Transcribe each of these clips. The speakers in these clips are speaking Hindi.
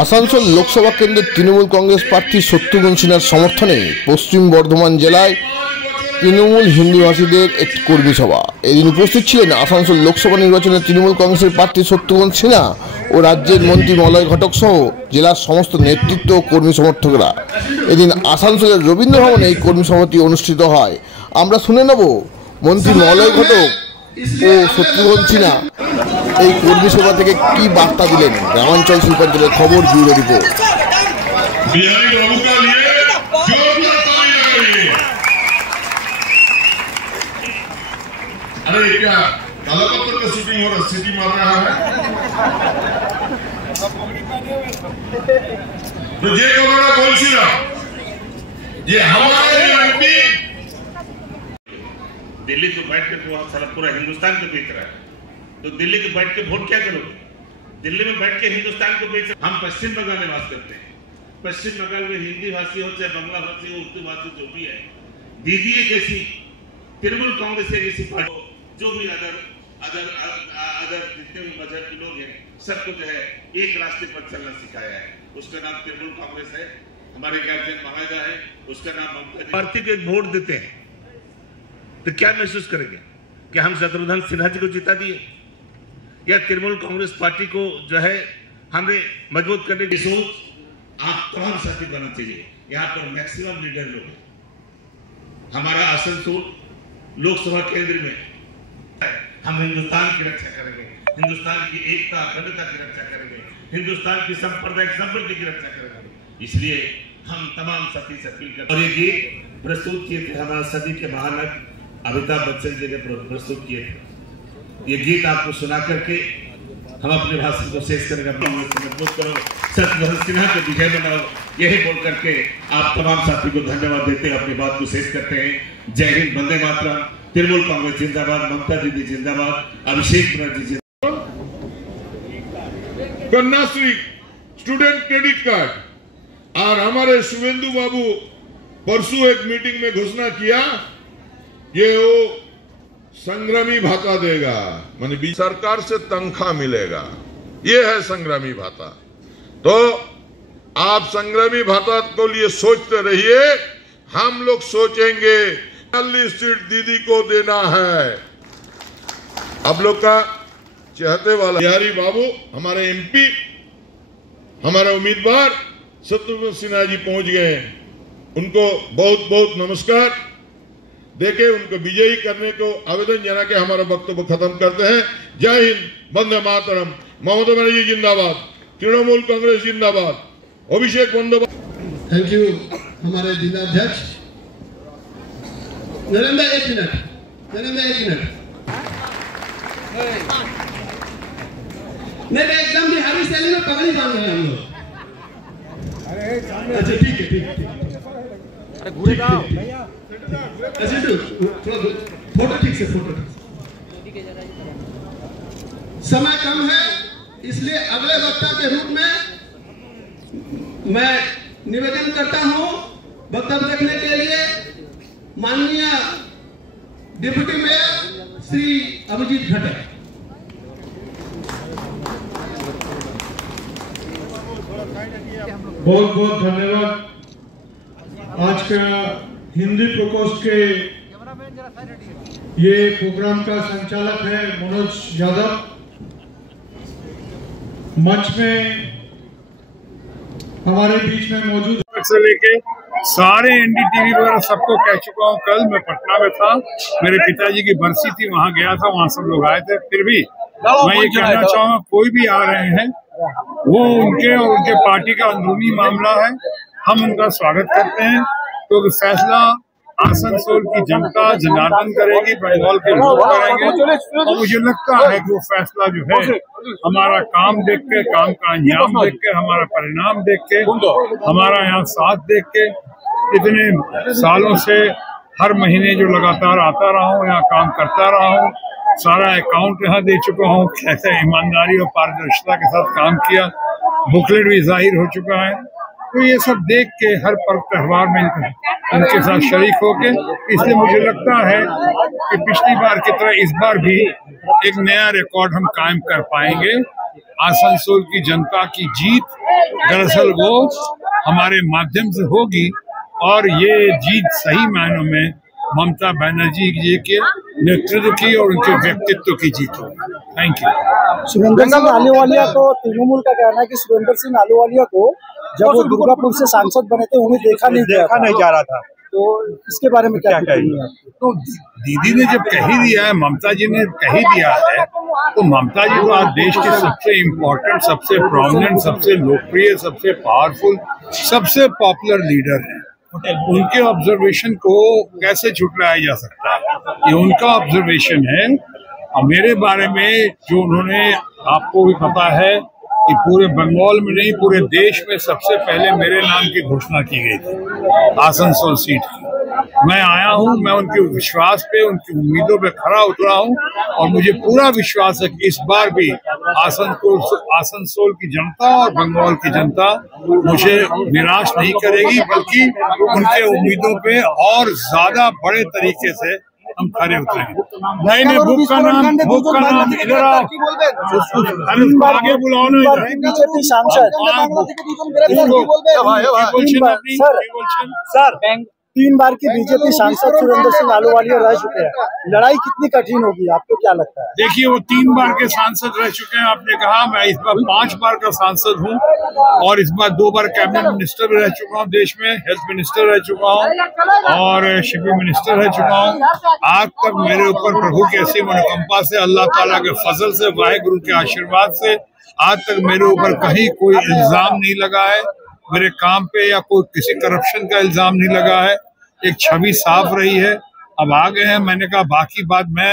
আসানসোল লোকসভা কেন্দ্রের তৃণমূল কংগ্রেস প্রার্থী শত্রুঘ্ন সিনহার সমর্থনে পশ্চিম বর্ধমান জেলায় তৃণমূল হিন্দুভাষীদের একটি কর্মী সভা। এদিন উপস্থিত ছিলেন আসানসোল লোকসভা নির্বাচনে তৃণমূল কংগ্রেসের প্রার্থী শত্রুঘ্ন সিনহা ও রাজ্যের মন্ত্রী মলয় ঘটক সহ জেলার সমস্ত নেতৃত্ব ও কর্মী সমর্থকরা। এদিন আসানসোলের রবীন্দ্র ভবনে এই কর্মী সভাটি অনুষ্ঠিত হয়। আমরা শুনে নেব মন্ত্রী মলয় ঘটক ও শত্রুঘ্ন সিনহা এই কর্মী সভা থেকে কি বার্তা দিলেন। গ্রামাঞ্চল শিল্পাঞ্চলের খবর, ব্যুরো রিপোর্ট। अरे क्या काला पत्थर का शूटिंग हो रहा, सिटी मार रहा है। तो ये कमरा बोल सी रहा, ये हमारे एमपी दिल्ली से बैठ के तो सारा पूरा हिंदुस्तान को बेच रहा है, तो दिल्ली के बैठ के वोट क्या करोगे? दिल्ली में बैठ के हिंदुस्तान को बेच। हम पश्चिम बंगाल में वास करते हैं। पश्चिम बंगाल में हिंदी भाषी हो चाहे बांग्ला भाषी हो, उर्दू भाषी जो भी है, दीदी एक ऐसी तृणमूल कांग्रेस एक ऐसी पार्टी जो भी अदर जितने भी मजहब के लोग हैं सबको जो है एक रास्ते पर चलना सिखाया है। उसका नाम तृणमूल कांग्रेस है। हमारे गार्जियन महाजा है, उसका नाम ममता जी। पार्टी को वोट देते हैं तो क्या महसूस करेंगे कि हम शत्रुघ्न सिन्हा जी को जिता दिए, या तृणमूल कांग्रेस पार्टी को जो है हमें मजबूत करने की सोच आप तमाम साथी करना चाहिए। यहाँ पर मैक्सिमम लीडर लोग हैं। हमारा आसनसोल लोकसभा केंद्र में हम हिंदुस्तान की रक्षा करेंगे, हिंदुस्तान की एकता अखंडता की रक्षा करेंगे, हिंदुस्तान की सांप्रदायिक समृद्धि की रक्षा करेंगे। इसलिए हम तमाम साथी से अपील करते हैं। और ये गीत प्रस्तुत किए थे हमारे सदी के महानट अमिताभ बच्चन जी ने प्रस्तुत किए थे। ये गीत आपको सुना करके हम अपने भाषण को शेष करेंगे। मजबूत करो, शत्रुघ्न सिन्हा को विजय बनाओ, यही बोल करके आप तमाम साथी को धन्यवाद देते हैं, अपनी बात को शेष करते हैं। जय हिंद, वंदे मातरम, तृणमूल कांग्रेस जिंदाबाद, ममता दीदी जिंदाबाद, अभिषेक बनर्जी जिंदाबाद। कन्याश्री स्टूडेंट क्रेडिट कार्ड और हमारे शुभेंदु बाबू परसों एक मीटिंग में घोषणा किया, ये वो संग्रामी भाता देगा, माने सरकार से तनख्वाह मिलेगा, ये है संग्रामी भाता। तो आप संग्रामी भाता को लिए सोचते रहिए, हम लोग सोचेंगे 40 सीट दीदी को देना है। आप लोग का चाहते वाला बिहारी बाबू हमारे एमपी, हमारे उम्मीदवार शत्रुघ्न सिन्हा जी पहुंच गए। उनको बहुत बहुत नमस्कार देके उनको विजयी करने को आवेदन जना के हमारा वक्तव्य खत्म करते हैं। जय हिंद, वंदे मातरम, ममता बनर्जी जिंदाबाद, तृणमूल कांग्रेस जिंदाबाद, अभिषेक बंदोबस्त। थैंक यू हमारे जिलाध्यक्ष नरेंद्र। एक मिनट नरेंद्र, एक मिनट। नहीं एकदम बिहारी शैली में पगड़ी बांध रहे हैं हम लोग। अच्छा ठीक है, ठीक है। अरे घूरे जाओ भैया। अच्छा थोड़ा फोटो ठीक से, फोटो समय कम है, इसलिए अगले वक्ता के रूप में मैं निवेदन करता हूं वक्तव्य रखने के लिए माननीय डिप्टी मेयर श्री अभिजीत घटक। बहुत बहुत धन्यवाद। आज का हिंदी प्रकोष्ठ के ये प्रोग्राम का संचालक है मनोज यादव। मंच में हमारे बीच में मौजूद से लेके सारे एनडीटीवी वगैरह सबको कह चुका हूँ। कल मैं पटना में था, मेरे पिताजी की बरसी थी, वहाँ गया था, वहाँ सब लोग आए थे। फिर भी मैं ये कहना चाहूँगा, कोई भी आ रहे हैं वो उनके और उनके पार्टी का अंदरूनी मामला है, हम उनका स्वागत करते हैं। क्योंकि तो फैसला आसनसोल की जनता जनार्दन करेगी, बंगाल के लोग करेंगे। और मुझे लगता है कि वो फैसला जो है हमारा काम देख के, काम का अंजाम देख के, हमारा परिणाम देख के, हमारा यहाँ साथ देख के, इतने सालों से हर महीने जो लगातार आता रहा हूँ, यहाँ काम करता रहा हूँ, सारा अकाउंट यहाँ दे चुका हूँ, कैसे ईमानदारी और पारदर्शिता के साथ काम किया, बुकलेट भी जाहिर हो चुका है। तो ये सब देख के हर पर्व त्यौहार में उनके साथ शरीक होके, इसलिए मुझे लगता है कि पिछली बार की तरह इस बार भी एक नया रिकॉर्ड हम कायम कर पाएंगे। आसनसोल की जनता की जीत दरअसल वो हमारे माध्यम से होगी और ये जीत सही मायनों में ममता बनर्जी जी के नेतृत्व की और उनके व्यक्तित्व की जीत होगी। Thank you. सुरेंद्र सिंह आलूवालिया को तृणमूल का कहना है कि सुरेंद्र सिंह आलूवालिया को जब वो दुर्गापुर से सांसद बने थे उन्हें देखा नहीं जा रहा था, तो इसके बारे में क्या कहेंगे? तो दीदी ने जब कह ही दिया है, ममता जी ने कह ही दिया है, तो ममता जी तो आज देश के सबसे इम्पोर्टेंट, सबसे प्रोमिनेंट, सबसे लोकप्रिय, सबसे पावरफुल, सबसे पॉपुलर लीडर हैं। उनके ऑब्जर्वेशन को कैसे झुटलाया जा सकता है? ये उनका ऑब्जर्वेशन है। और मेरे बारे में जो उन्होंने, आपको भी पता है कि पूरे बंगाल में नहीं पूरे देश में सबसे पहले मेरे नाम की घोषणा की गई थी आसनसोल सीट की। मैं आया हूं, मैं उनके विश्वास पे, उनकी उम्मीदों पे खरा उतरा हूं और मुझे पूरा विश्वास है कि इस बार भी आसनसोल की जनता और बंगाल की जनता मुझे निराश नहीं करेगी, बल्कि उनके उम्मीदों पे और ज्यादा बड़े तरीके से हम खरे उतरेंगे। नहीं बुक का नाम इधर आओ, आगे बुलाओ ना। बीजेपी सांसद सर 3 बार की बीजेपी सांसद सुरेंद्र सिंह आलूवालिया रह चुके हैं, लड़ाई कितनी कठिन होगी आपको क्या लगता है? देखिए, वो 3 बार के सांसद रह चुके हैं, आपने कहा। मैं इस बार 5 बार का सांसद हूँ और इस बार 2 बार कैबिनेट मिनिस्टर भी रह चुका हूँ देश में, हेल्थ मिनिस्टर रह चुका हूँ और शिपिंग मिनिस्टर रह चुका हूँ। आज तक मेरे ऊपर प्रभु की ऐसी मनोकंपा से, अल्लाह ताला के फजल से, वाहेगुरु के आशीर्वाद से आज तक मेरे ऊपर कहीं कोई इल्जाम नहीं लगा है, मेरे काम पे या कोई किसी करप्शन का इल्जाम नहीं लगा है। एक छवि साफ रही है। अब आगे हैं, मैंने कहा बाकी बात मैं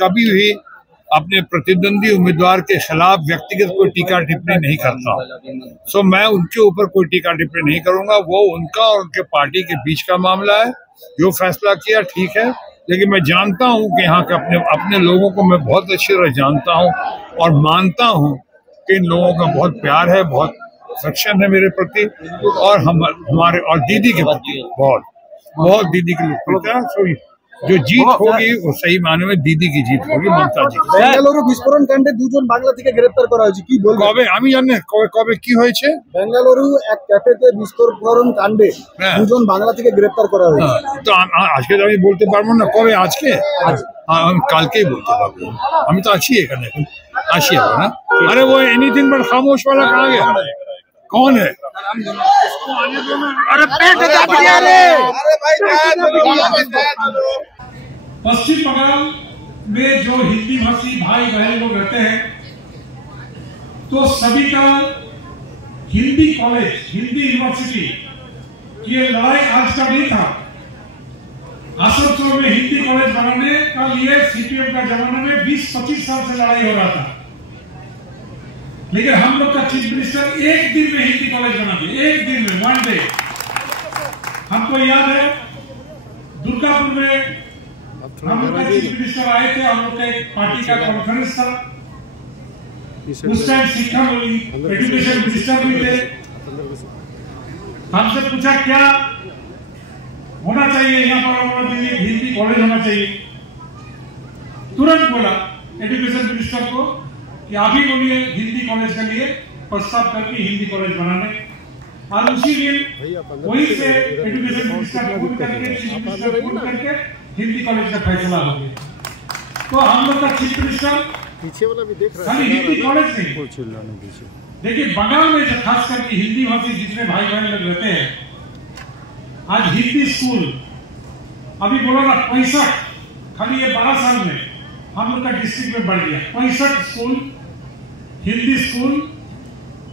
कभी भी अपने प्रतिद्वंदी उम्मीदवार के खिलाफ व्यक्तिगत कोई टीका टिप्पणी नहीं करता हूँ। सो मैं उनके ऊपर कोई टीका टिप्पणी नहीं करूंगा। वो उनका और उनके पार्टी के बीच का मामला है। जो फैसला किया ठीक है, लेकिन मैं जानता हूँ कि यहाँ के अपने लोगों को मैं बहुत अच्छी तरह जानता हूँ और मानता हूँ कि इन लोगों का बहुत प्यार है, बहुत अफेक्शन है मेरे प्रति और हमारे और दीदी के प्रति बहुत दीदी की लोकप्रियता। जो जीत होगी वो सही माने में दीदी की जीत होगी, ममता जी। বেঙ্গালুরু বিস্ফোরণ কাণ্ডে 2 জন বাংলা থেকে গ্রেফতার করা হয়েছে, কি বলবেন? কবে আমি জানি কবে কি হয়েছে? বেঙ্গালুরু এক ক্যাফেতে বিস্ফোরণ কাণ্ডে 2 জন বাংলা থেকে গ্রেফতার করা হয়েছে। তো আজকে তো আমি বলতে পারবো না কবে, আজকে আমি কালকেই বলতে পারবো। আমি তো আছি এখানে, এখন আসি এখন। না अरे वो एनीथिंग बट खामोश वाला कहाँ गया? कौन है? अरे पेट दब गया रे। पश्चिम बंगाल में जो हिंदी भाषी भाई बहन लोग रहते हैं, तो सभी का हिंदी कॉलेज, हिंदी यूनिवर्सिटी की ये लड़ाई आज का नहीं था। आसनसोल में हिंदी कॉलेज बनाने का लिए सीपीएम का जमाने में 20-25 साल से लड़ाई हो रहा था, लेकिन हम लोग का चीफ मिनिस्टर एक दिन में हिंदी कॉलेज बना दिया, एक दिन में, 1 डे। हमको याद है दुर्गापुर में हम लोग का चीफ मिनिस्टर आए थे, हम लोग का एक पार्टी का कॉन्फ्रेंस था। उस टाइम शिक्षा एजुकेशन मिनिस्टर भी थे। हमसे पूछा क्या होना चाहिए यहाँ पर, हिंदी कॉलेज होना चाहिए। तुरंत बोला एजुकेशन मिनिस्टर को कि अभी बोलिए हिंदी कॉलेज के लिए प्रस्ताव करके हिंदी कॉलेज बनाने, और उसी दिन वहीं से एजुकेशन मिनिस्टर बोल करके, चीफ मिनिस्टर बोल करके हिंदी कॉलेज का फैसला हो गया। तो हम लोग का चीफ मिनिस्टर पीछे वाला भी देख रहा है, खाली हिंदी कॉलेज नहीं, देखिए बंगाल में जो खास करके हिंदी भाषी जितने भाई बहन लोग रहते हैं, आज हिंदी स्कूल अभी बोला ना 65, खाली ये 12 साल में हम लोग का डिस्ट्रिक्ट में बढ़ गया। 65 स्कूल, हिंदी स्कूल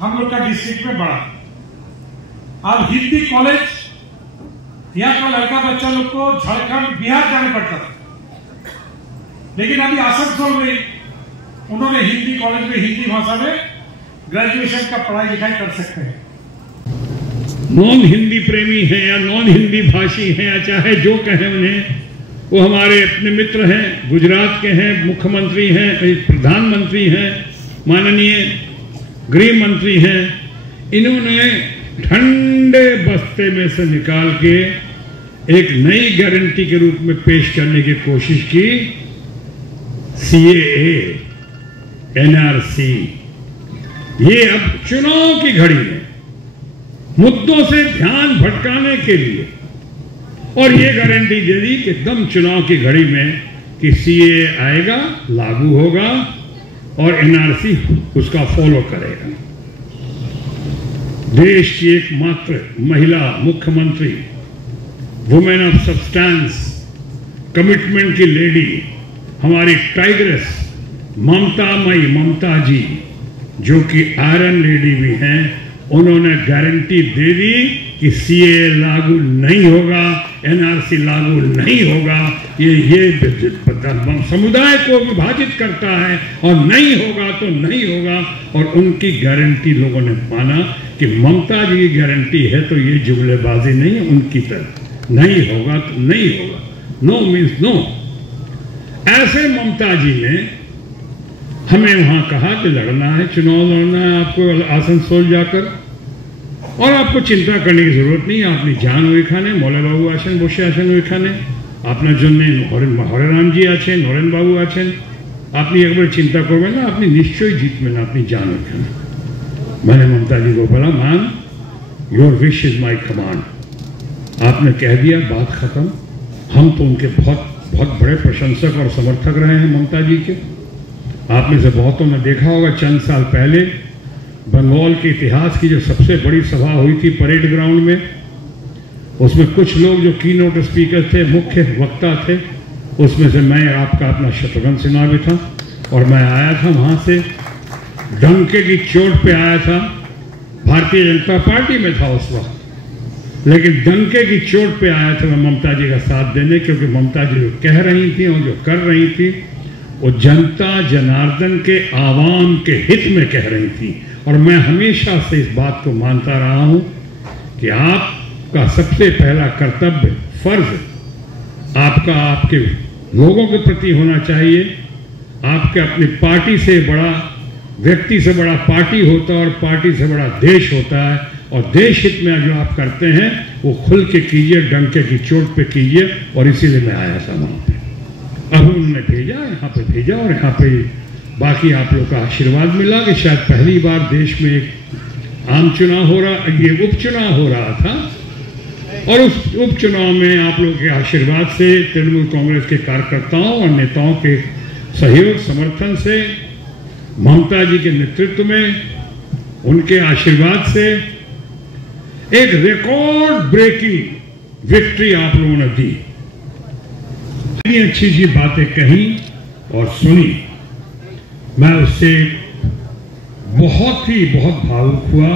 हम लोग का डिस्ट्रिक्ट में बढ़ा। अब हिंदी कॉलेज, यहाँ का लड़का बच्चा लोग को झारखंड बिहार जाने पड़ता था, लेकिन अभी आसनसोल में उन्होंने हिंदी कॉलेज में हिंदी भाषा में ग्रेजुएशन का पढ़ाई लिखाई कर सकते हैं। नॉन हिंदी प्रेमी हैं या नॉन हिंदी भाषी हैं या चाहे जो कहें उन्हें, वो हमारे अपने मित्र हैं, गुजरात के हैं, मुख्यमंत्री हैं, प्रधानमंत्री हैं, माननीय गृह मंत्री हैं। इन्होंने ठंडे बस्ते में से निकाल के एक नई गारंटी के रूप में पेश करने की कोशिश की, CAA, NRC। ये अब चुनाव की घड़ी में मुद्दों से ध्यान भटकाने के लिए और ये गारंटी दे दी कि एकदम चुनाव की घड़ी में कि सीए आएगा, लागू होगा और एनआरसी उसका फॉलो करेगा। देश की एकमात्र महिला मुख्यमंत्री, वुमेन ऑफ सब्सटेंस, कमिटमेंट की लेडी, हमारी टाइग्रेस ममता जी, जो कि आयरन लेडी भी हैं, उन्होंने गारंटी दे दी कि सीए लागू नहीं होगा, एनआरसी लागू नहीं होगा। ये समुदाय को विभाजित करता है और नहीं होगा तो नहीं होगा। और उनकी गारंटी लोगों ने माना कि ममता जी की गारंटी है तो ये जुमलेबाजी नहीं है उनकी तरह, नहीं होगा तो नहीं होगा, नो मीन्स नो। ऐसे ममता जी ने हमें वहां कहा कि लड़ना है, चुनाव लड़ना है आपको आसनसोल जाकर, और आपको चिंता करने की जरूरत नहीं। आपने जान ওইখানে মৌলা বাবু আছেন, বসে আছেন ওইখানে, আপনার জন্য হরেরামজি আছেন, নরেন বাবু আছেন, আপনি একবার চিন্তা করবেন না, আপনি নিশ্চয়ই জিতবেন, আপনি जान ওইখানে। मैंने ममता जी को बोला, ma'am your wish is my command. आपने कह दिया, बात खत्म। हम तो उनके बहुत बड़े प्रशंसक और समर्थक रहे हैं ममता जी के। आप में से बहुतों ने देखा होगा चंद साल पहले बंगाल के इतिहास की जो सबसे बड़ी सभा हुई थी परेड ग्राउंड में, उसमें कुछ लोग जो की नोट स्पीकर थे, मुख्य वक्ता थे, उसमें से मैं आपका अपना शत्रुघ्न सिन्हा भी था। और मैं आया था वहाँ से, डंके की चोट पे आया था, भारतीय जनता पार्टी में था उस वक्त, लेकिन डंके की चोट पे आया था मैं ममता जी का साथ देने, क्योंकि ममता जी जो कह रही थी और जो कर रही थी वो जनता जनार्दन के आवाम के हित में कह रही थी। और मैं हमेशा से इस बात को मानता रहा हूं कि आपका सबसे पहला कर्तव्य, फर्ज आपका आपके लोगों के प्रति होना चाहिए। आपके अपनी पार्टी से बड़ा, व्यक्ति से बड़ा पार्टी होता है और पार्टी से बड़ा देश होता है। और देश हित में जो आप करते हैं वो खुल के कीजिए, डंके की चोट पे कीजिए। और इसीलिए मैं आया था वहां पे। अब उन्होंने भेजा, यहाँ पे भेजा, और यहाँ पे बाकी आप लोग का आशीर्वाद मिला कि शायद पहली बार देश में एक आम चुनाव हो रहा, ये उपचुनाव हो रहा था, और उस उपचुनाव में आप लोगों के आशीर्वाद से, तृणमूल कांग्रेस के कार्यकर्ताओं और नेताओं के सहयोग समर्थन से, ममता जी के नेतृत्व में, उनके आशीर्वाद से एक रिकॉर्ड ब्रेकिंग विक्ट्री आप लोगों ने दी। इतनी अच्छी अच्छी बातें कही और सुनी, मैं उससे बहुत भावुक हुआ।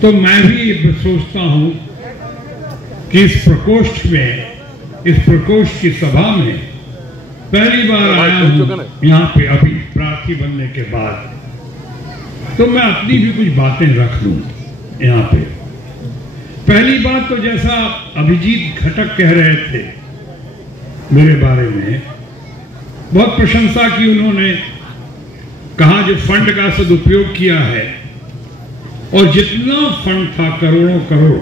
तो मैं भी सोचता हूं कि इस प्रकोष्ठ की सभा में पहली बार आया हूं यहाँ पे, अभी प्रार्थी बनने के बाद, तो मैं अपनी भी कुछ बातें रख लूं यहाँ पे। पहली बात तो जैसा अभिजीत घटक कह रहे थे मेरे बारे में, बहुत प्रशंसा की उन्होंने, कहा जो फंड का सदुपयोग किया है, और जितना फंड था करोड़ों करोड़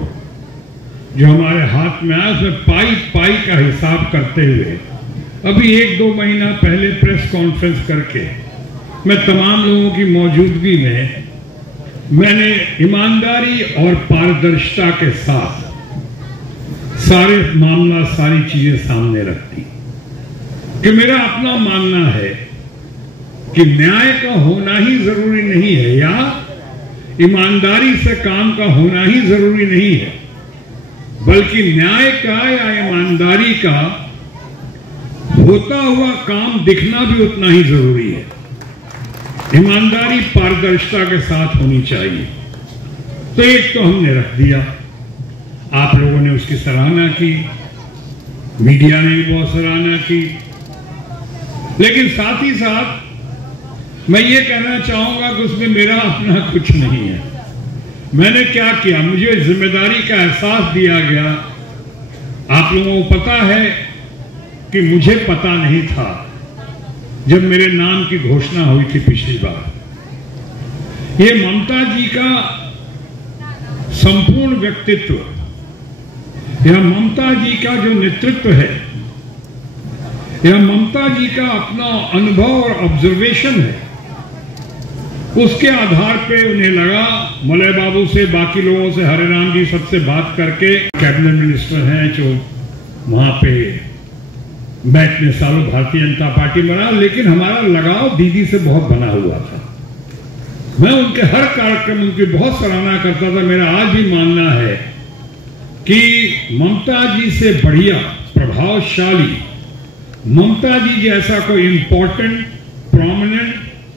जो हमारे हाथ में आया, उसमें पाई का हिसाब करते हुए अभी 1-2 महीना पहले प्रेस कॉन्फ्रेंस करके मैं तमाम लोगों की मौजूदगी में मैंने ईमानदारी और पारदर्शिता के साथ सारे मामला, सारी चीजें सामने रख दी कि मेरा अपना मानना है कि न्याय का होना ही जरूरी नहीं है, या ईमानदारी से काम का होना ही जरूरी नहीं है, बल्कि न्याय का या ईमानदारी का होता हुआ काम दिखना भी उतना ही जरूरी है। ईमानदारी पारदर्शिता के साथ होनी चाहिए। तो एक तो हमने रख दिया, आप लोगों ने उसकी सराहना की, मीडिया ने भी बहुत सराहना की, लेकिन साथ ही साथ मैं ये कहना चाहूंगा कि उसमें मेरा अपना कुछ नहीं है। मैंने क्या किया, मुझे जिम्मेदारी का एहसास दिया गया। आप लोगों को पता है कि मुझे पता नहीं था जब मेरे नाम की घोषणा हुई थी पिछली बार। ये ममता जी का संपूर्ण व्यक्तित्व, यह ममता जी का जो नेतृत्व है, यह ममता जी का अपना अनुभव और ऑब्जर्वेशन है, उसके आधार पे उन्हें लगा मलय बाबू से, बाकी लोगों से, हरिराम जी सबसे बात करके, कैबिनेट मिनिस्टर हैं जो वहां पे मैं इतने सालों भारतीय जनता पार्टी में रहा, लेकिन हमारा लगाव दीदी से बहुत बना हुआ था। मैं उनके हर कार्यक्रम उनकी बहुत सराहना करता था। मेरा आज भी मानना है कि ममता जी से बढ़िया, प्रभावशाली, ममता जी जैसा कोई इंपॉर्टेंट, प्रोमिनेंट,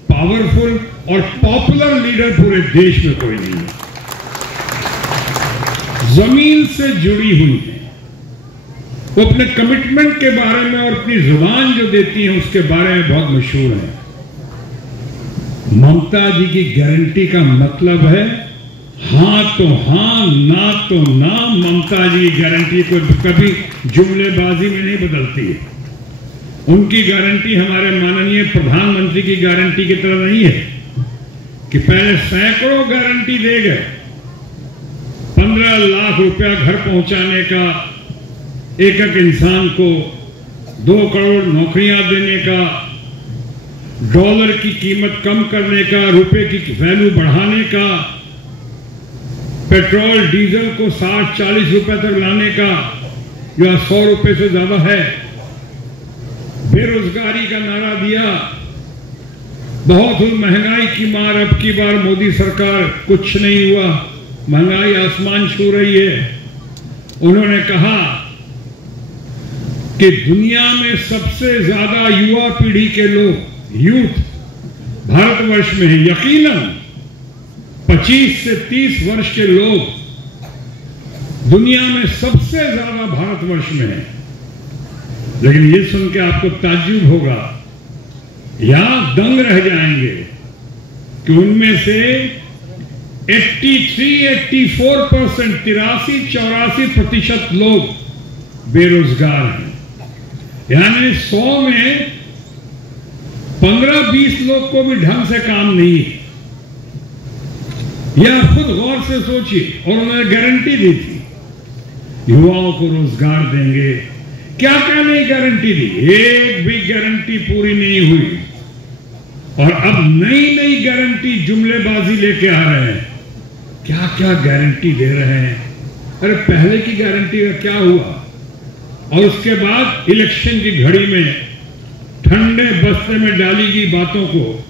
पावरफुल और पॉपुलर लीडर पूरे देश में कोई नहीं है। जमीन से जुड़ी हुई है, वो अपने कमिटमेंट के बारे में और अपनी जुबान जो देती है उसके बारे में बहुत मशहूर है। ममता जी की गारंटी का मतलब है हां तो हां, ना तो ना। ममता जी की गारंटी को कभी जुमलेबाजी में नहीं बदलती है। उनकी गारंटी हमारे माननीय प्रधानमंत्री की गारंटी की तरह नहीं है कि पहले सैकड़ों गारंटी दे गए, 15 लाख रुपया घर पहुंचाने का, एक एक इंसान को 2 करोड़ नौकरियां देने का, डॉलर की कीमत कम करने का, रुपए की वैल्यू बढ़ाने का, पेट्रोल डीजल को 60-40 रुपए तक लाने का, जो 100 रुपए से ज्यादा है, बेरोजगारी का नारा दिया, बहुत ही महंगाई की मार। अब की बार मोदी सरकार कुछ नहीं हुआ, महंगाई आसमान छू रही है। उन्होंने कहा कि दुनिया में सबसे ज्यादा युवा पीढ़ी के लोग, यूथ, भारतवर्ष में है। यकीनन 25 से 30 वर्ष के लोग दुनिया में सबसे ज्यादा भारतवर्ष में है। लेकिन ये सुन के आपको ताज्जुब होगा या दंग रह जाएंगे कि उनमें से 83-84%, 83-84% लोग बेरोजगार हैं। यानी 100 में 15-20 लोग को भी ढंग से काम नहीं है। यह खुद गौर से सोचिए। और उन्होंने गारंटी दी थी युवाओं को रोजगार देंगे। क्या क्या नहीं गारंटी दी, एक भी गारंटी पूरी नहीं हुई। और अब नई नई गारंटी जुमलेबाजी लेके आ रहे हैं। क्या क्या गारंटी दे रहे हैं। अरे पहले की गारंटी का क्या हुआ? और उसके बाद इलेक्शन की घड़ी में ठंडे बस्ते में डाली गई बातों को